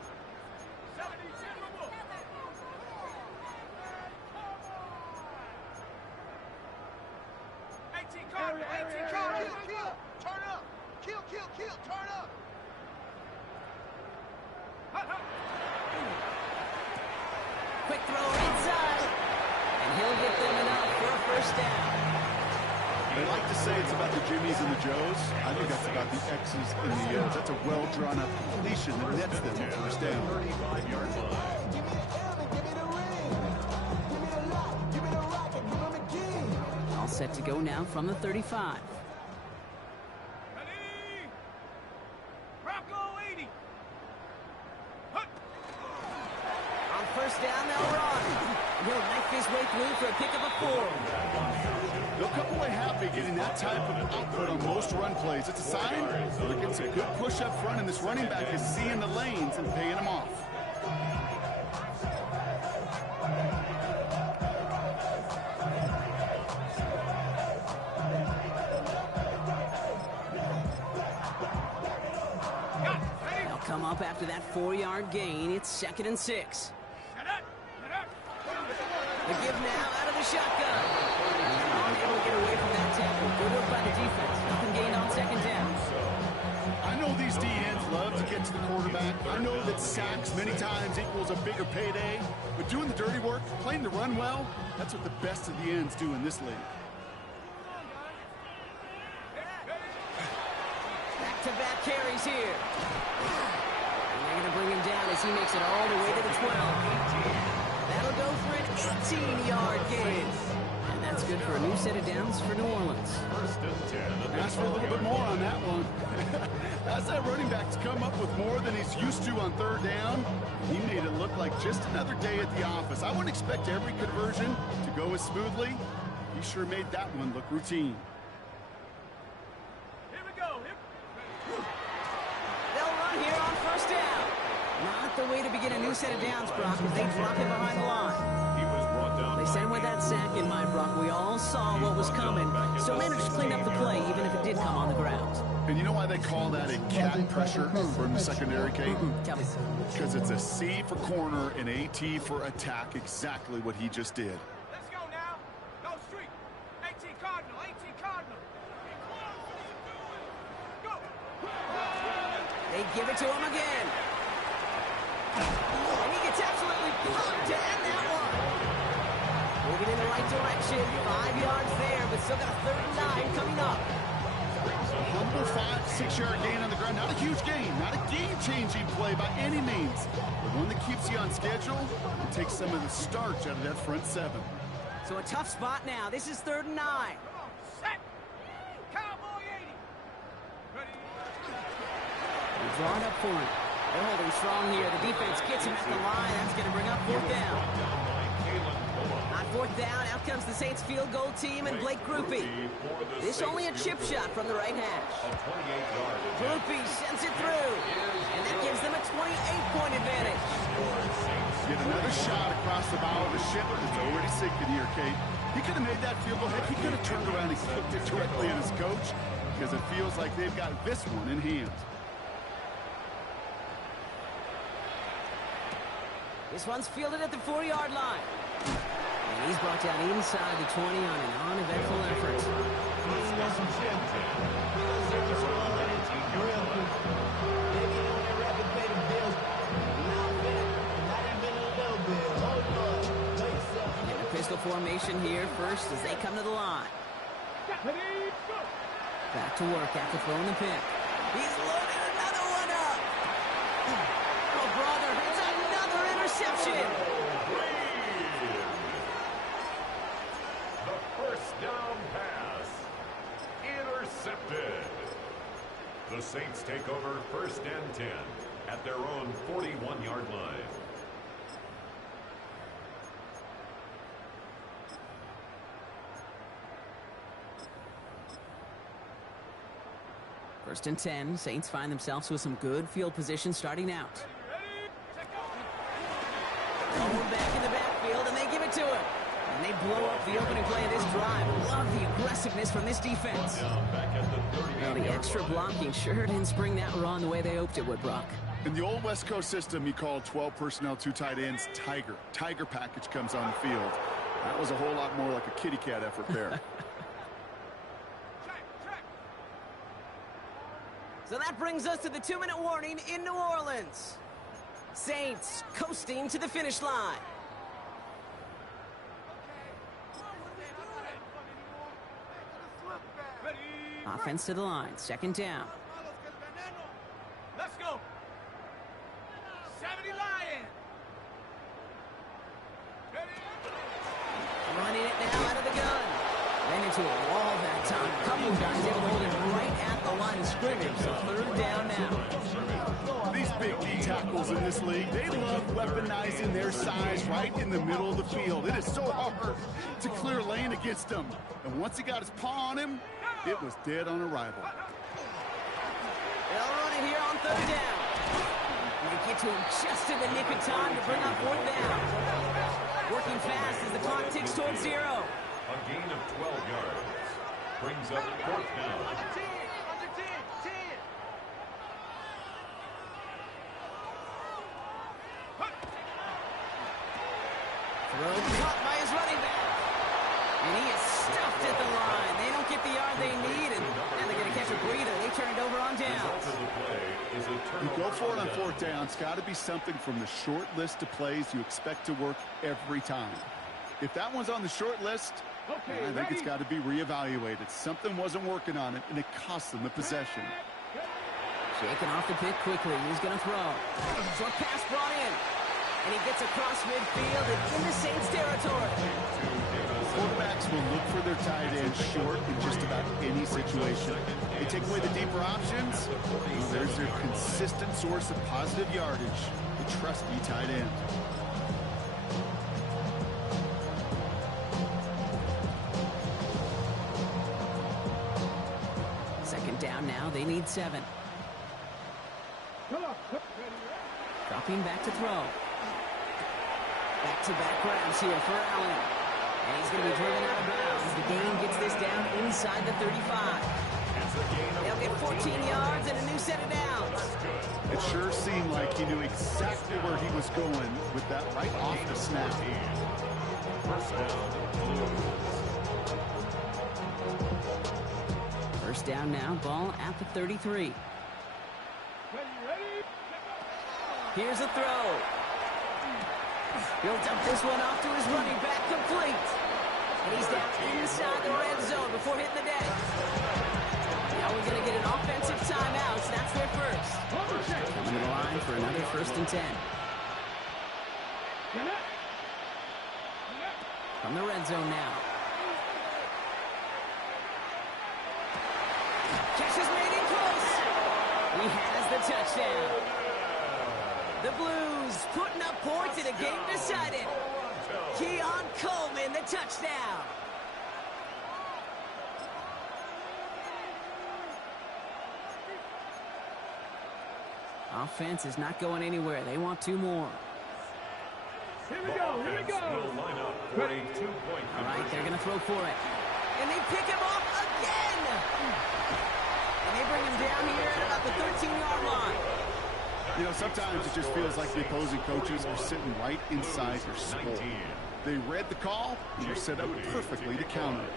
Quick throw inside. And he'll get them enough for a 1st down. They like to say it's about the Jimmies and the Joes. I think that's about the X's and the O's. That's a well-drawn-up completion that nets them a 1st down. 35-yard line. All set to go now from the 35. Bronco 80. On 1st down, they'll run. He'll knife his way through for a pick of a 4. They'll come away happy getting that type of output on most run plays. It's a sign they're getting some good push up front, and this running back is seeing the lanes and paying them off. come up after that 4-yard gain. It's 2nd and 6. The give now out of the shotgun. Unable to get away from that tackle. Good work by the defense. Nothing gained on 2nd down. I know these DNs love to get to the quarterback. I know that sacks many times equals a bigger payday. But doing the dirty work, playing the run well, that's what the best of the ends do in this league. Back-to-back carries here. And they're going to bring him down as he makes it all the way to the 12. That'll go for an 18-yard gain. And that's good for a new set of downs for New Orleans. 1st and 10. Ask for a little bit more on that one. As that running back's come up with more than he's used to on 3rd down, he made it look like just another day at the office. I wouldn't expect every conversion to go as smoothly. He sure made that one look routine. Here we go. They'll run here on 1st down. Not the way to begin a new set of downs, Brock, as they drop him behind the line. He was brought down. They sent with that sack in mind, Brock. We all saw what was coming. So managed to clean up the play, even if it did come on the ground. And you know why they call that a cat pressure from the secondary, Kate? Tell me. Because it's a C for corner and a T for attack, exactly what he just did. Let's go now. Go street. 18 Cardinal. 18 Cardinal. Go. They give it to him again. And he gets absolutely pumped to end that one. Moving in the right direction. 5 yards there, but still got a 3rd and 9 coming up. Humble 5-6-yard gain on the ground. Not a huge gain, not a game-changing play by any means, but one that keeps you on schedule and takes some of the starch out of that front 7. So a tough spot now. This is 3rd and 9. Come on. Set. Cowboy 80. Ready. They draw it up for him. They're holding strong here. The defense gets him at the line. That's going to bring up 4th down. On 4th down, out comes the Saints field goal team and Blake Grupe. This only a chip shot from the right hash. Grupe sends it through, and that gives them a 28-point advantage. Get another shot across the bow of the ship that's already sinking here, Kate. He could have made that field goal. Heck, he could have turned around and flipped it directly at his coach because it feels like they've got this one in hand. This one's fielded at the 4-yard line. And he's brought down inside the 20 on an uneventful effort. And a pistol formation here first as they come to the line. Back to work after throwing the pick. He's loaded another one up. Oh, brother, it's another interception. The 1st down pass. Intercepted. The Saints take over 1st and 10 at their own 41-yard line. First and 10, Saints find themselves with some good field position starting out. Going back in the backfield, and they give it to him. And they blow up the opening play of this drive. Love the aggressiveness from this defense. Well, the extra blocking sure didn't spring that run the way they hoped it would, Brock. In the old West Coast system, you called 12 personnel, 2 tight ends, Tiger. Tiger package comes on the field. That was a whole lot more like a kitty cat effort there. So that brings us to the 2-minute warning in New Orleans. Saints coasting to the finish line. Offense to the line, 2nd down. Let's go. 70 Lions. Running it now out of the gun. Ran into a wall that time. A couple of guys able to hold it right at the line of scrimmage. So 3rd down now. These big D tackles in this league, they love weaponizing their size right in the middle of the field. It is so hard to clear lane against them. And once he got his paw on him, it was dead on arrival. They'll run it here on 3rd down. And they get to him just in the nick of time to bring up 4th down. Working fast as the clock ticks towards 0. A gain of 12 yards. Brings up 4th down. Throw caught by his running back. And he is stuffed at the line. They don't get the yard they need, and now they're going to catch a breather. They turn it over on downs. You go for it on fourth down. It's got to be something from the short list of plays you expect to work every time. If that one's on the short list, I think it's got to be reevaluated. Something wasn't working on it, and it cost them the possession. Shaking off the pick quickly. He's going to throw. Short pass brought in. And he gets across midfield and into Saints territory. Quarterbacks will look for their tight end short in just about any situation. They take away the deeper options. Well, there's their consistent source of positive yardage, the trusty tight end. Second down now. They need 7. Dropping back to throw. Back-to-back grabs here for Allen. And he's going to be driven out of bounds. The gain gets this down inside the 35. They'll get 14 yards and a new set of downs. It sure seemed like he knew exactly where he was going with that right off the snap. First down now, ball at the 33. Here's a throw. He'll dump this one off to his running back, complete. And he's down inside the red zone before hitting the deck. Now we're going to get an offensive timeout. So that's their first. Coming to the line for another 1st and 10. From the red zone now. Catch is made in close. He has the touchdown. The Blues putting up points in a game decided. Keon Coleman, the touchdown. Offense is not going anywhere. They want 2 more. Here we go. All right, they're going to throw for it. And they pick him off again. And they bring him down here at about the 13-yard line. You know, sometimes it just feels like the opposing coaches are sitting right inside your skull. They read the call, and you're set up perfectly to counter it.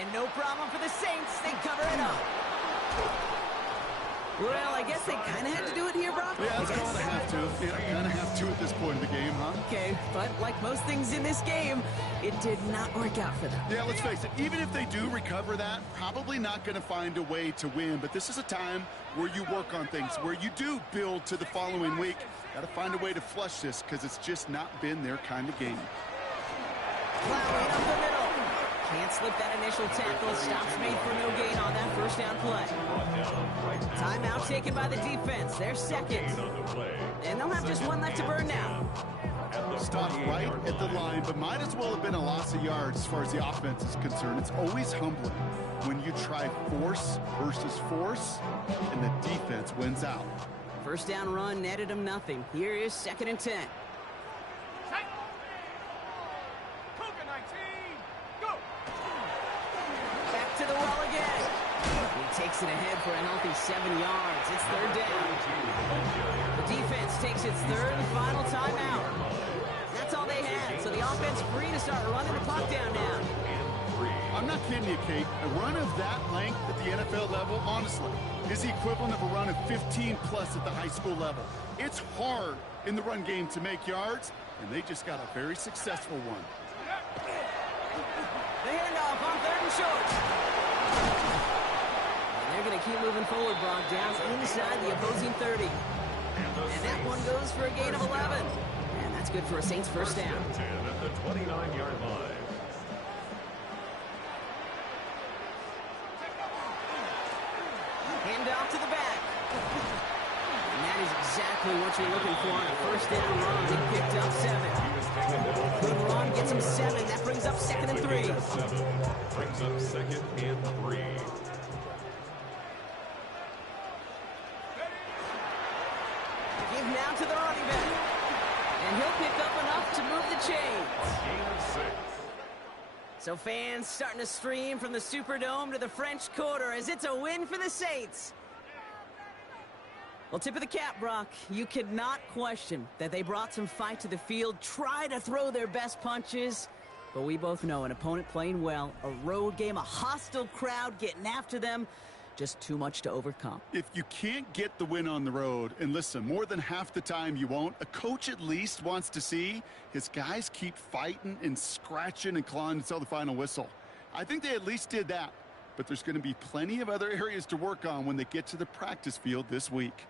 And no problem for the Saints. They cover it up. Well, I guess they kind of had to do it here, Brock. Yeah, it's going to have to. Yeah, kind of have to at this point in the game, huh? Okay, but like most things in this game, it did not work out for them. Yeah, let's face it. Even if they do recover that, probably not going to find a way to win. But this is a time where you work on things, where you do build to the following week. Got to find a way to flush this because it's just not been their kind of game. Plowing up the middle. Can't slip that initial tackle. Stops made for no gain on that first down play. Timeout taken by the defense. They're second. And they'll have just 1 left to burn now. Stopped right at the line, but might as well have been a loss of yards as far as the offense is concerned. It's always humbling when you try force versus force, and the defense wins out. First down run netted them nothing. Here is 2nd and 10. Back to the well again. He takes it ahead for a healthy 7 yards. It's 3rd down. The defense takes its 3rd and final timeout. That's all they had, so the offense free to start running the clock down now. I'm not kidding you, Kate. A run of that length at the NFL level, honestly, is the equivalent of a run of 15-plus at the high school level. It's hard in the run game to make yards, and they just got a very successful one. The handoff on 3rd and short. And they're going to keep moving forward, Brock, down inside the opposing 30. And that one goes for a gain of 11. And that's good for a Saints first down. 10 at the 29-yard line. Handoff to the back. And that is exactly what you're looking for on a first down run. He picked up 7. Good run gets him 7. That brings up 2nd and 3. Brings up 2nd and 3. Give now to the running back. And he'll pick up enough to move the chains. Gain of 6. So fans starting to stream from the Superdome to the French Quarter as it's a win for the Saints. Well, tip of the cap, Brock. You could not question that they brought some fight to the field, try to throw their best punches. But we both know an opponent playing well, a road game, a hostile crowd getting after them, just too much to overcome. If you can't get the win on the road, and listen, more than half the time you won't, a coach at least wants to see his guys keep fighting and scratching and clawing until the final whistle. I think they at least did that, but there's going to be plenty of other areas to work on when they get to the practice field this week.